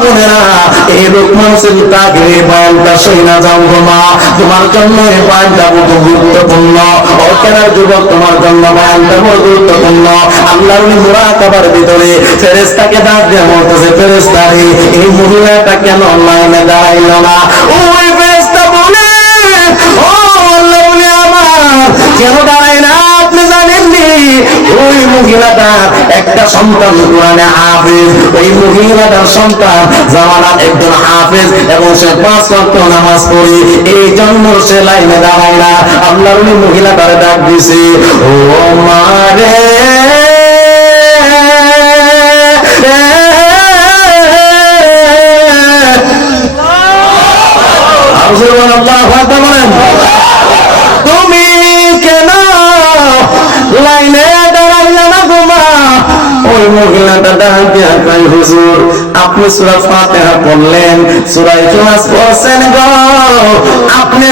বোনেরা এই লোকমান ডাক দেওয়া বলতেছে, ফেরেশতা এই মহিলাটা কেন লাইনে দাঁড়াইল না? ওই ফেরেশতা বলে, ও আমার, কেন জানেননি ওই মহিলাটার একটা সন্তান কোরআনে হাফেজ, ওই মহিলাটার সন্তান জামানার একজন হাফেজ, এবং সে পাঁচ ওয়াক্ত নামাজ পড়ে। এই জন্য সে লাইনে দাঁড়ায় না। আল্লাহর ওই মহিলাটারে ডাক দিছে, ও মারে আল্লাহ। আপনি সূরা ফাতিহা পড়লেন আপনি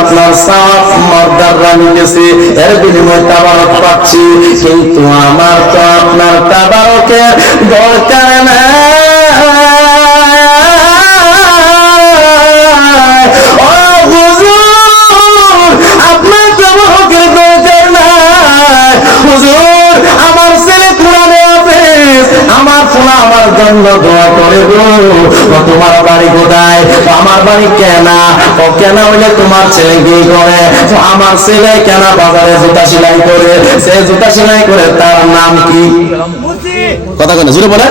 আপনার সাফ মর্দার রানি গেছে, এর বিনিময়ে তাবারক পাচ্ছি। কিন্তু আমার তো আপনার তাবারকের দরকার নাই। গো তোমার বাড়ি কোথায়? আমার বাড়ি কেনা। ও কেনা হইলে তোমার ছেলে কি করে? আমার ছেলে কেনা বাজারে জুতা সেলাই করে। সে জুতা সেলাই করে তার নাম কি? কথা কেন জুড়ে বলে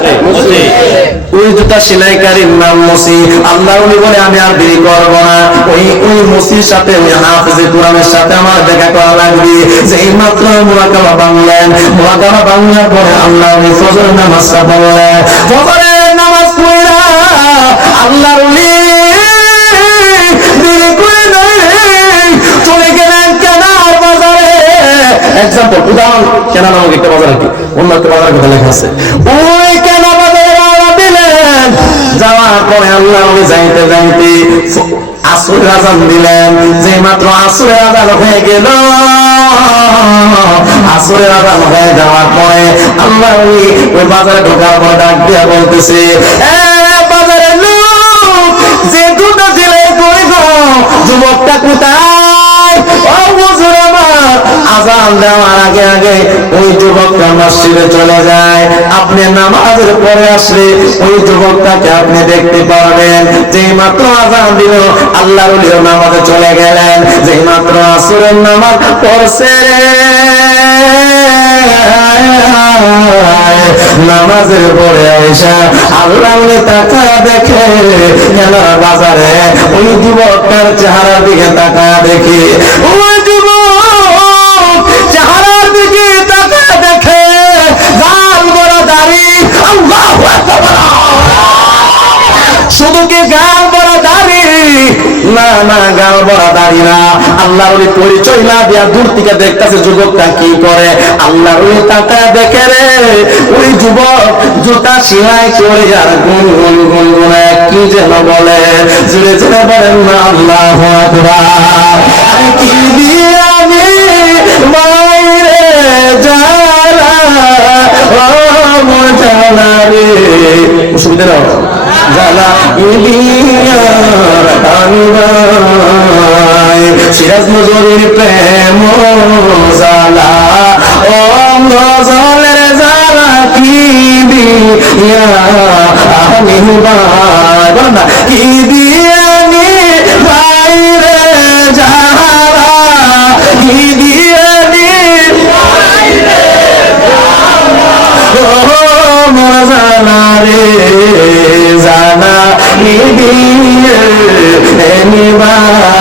ওই জুতা সেলাইকারীর নাম মসি। আল্লাহ উনি বলে আমি আর দেরি করব না। ওই ওই মসির সাথে ওই হাফেজে কোরআনের সাথে আমার দেখা করা লাগবে। যে এই মাত্র মুরাকাবা বাংলেন মুরাকাবা বাংলার পরে আল্লাহ উনি ফজর নামাজটা পড়া নাই চলে গেলেন কেনার বাজারে। এক্সাম্পল উদাহরণ, কেনা নামক একটা বাজার কি অন্য একটা বাজারের কথা লেখা আছে। ওই কেনা বাজারে দিলেন। যাওয়ার পরে আল্লাহ যাইতে যাইতে আসুর আজান দিলেন। যে মাত্র আসুরের আজান হয়ে গেল আসুরের আজান হয়ে যাওয়ার পরে আল্লাহ ওই বাজারে ঢোকার পর ডাক দিয়া বলতেছে যুবকটা কোথায়? আজান দেওয়ার আগে আগে ওই যুবকটা মসজিদে চলে যায়। আপনি নামাজের পরে আসলে ওই যুবকটাকে আপনি দেখতে পারবেন। যেই মাত্র আজান দিল আল্লাহ রলিও নামাজে চলে গেলেন। যেই মাত্র আসরের নামাজ পড়ছে। নামাজের পরে আইসা আল্লাহ তাকা দেখে বাজারে ওই যুবকটার চেহারার দিকে তাকা দেখে গাল বড় দাড়ি না। আল্লাহর ওই পরিচয় না দিয়া দূর থেকে দেখতেছে, যুবকটা কি করে? আল্লাহর ওই টাকা দেখে রে। ওই যুবক জুতা সেলাই করে আর গুন গুন গুন গুনে কি যেন বলে। জুড়ে জুড়ে বলেন না আল্লাহ কি দিয়ে আমি মাইরে যারা ও মজানা রে অসুবিধা না জালা ইলিয়ার সিরাজ নজরের প্রেম জালা ও নজরের জালা কি দিয়া আমি না কি দিয়া জানা নিদিয়ে এনিবার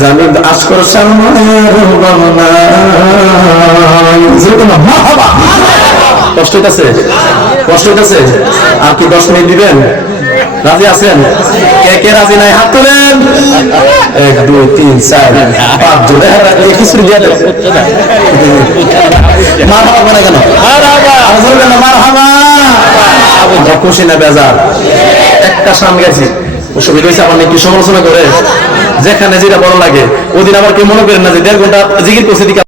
জানি আশকর শাহ কষ্ট কষ্ট আর কি দশ মিনিট দিবেন রাজি আছেন কে কে রাজি নাই হাত তোলেন এক দুই তিন চার পাঁচ জন কিছু দিয়ে মার হাবা মানে কেন মার হাবা খুশি না বেজার একটা সামনে গেছি একটু সমালোচনা করে। যেখানে যেটা বড় লাগে, ওদিন আবার কেউ মনে করেন না যে দেড় ঘণ্টা জিগির করছে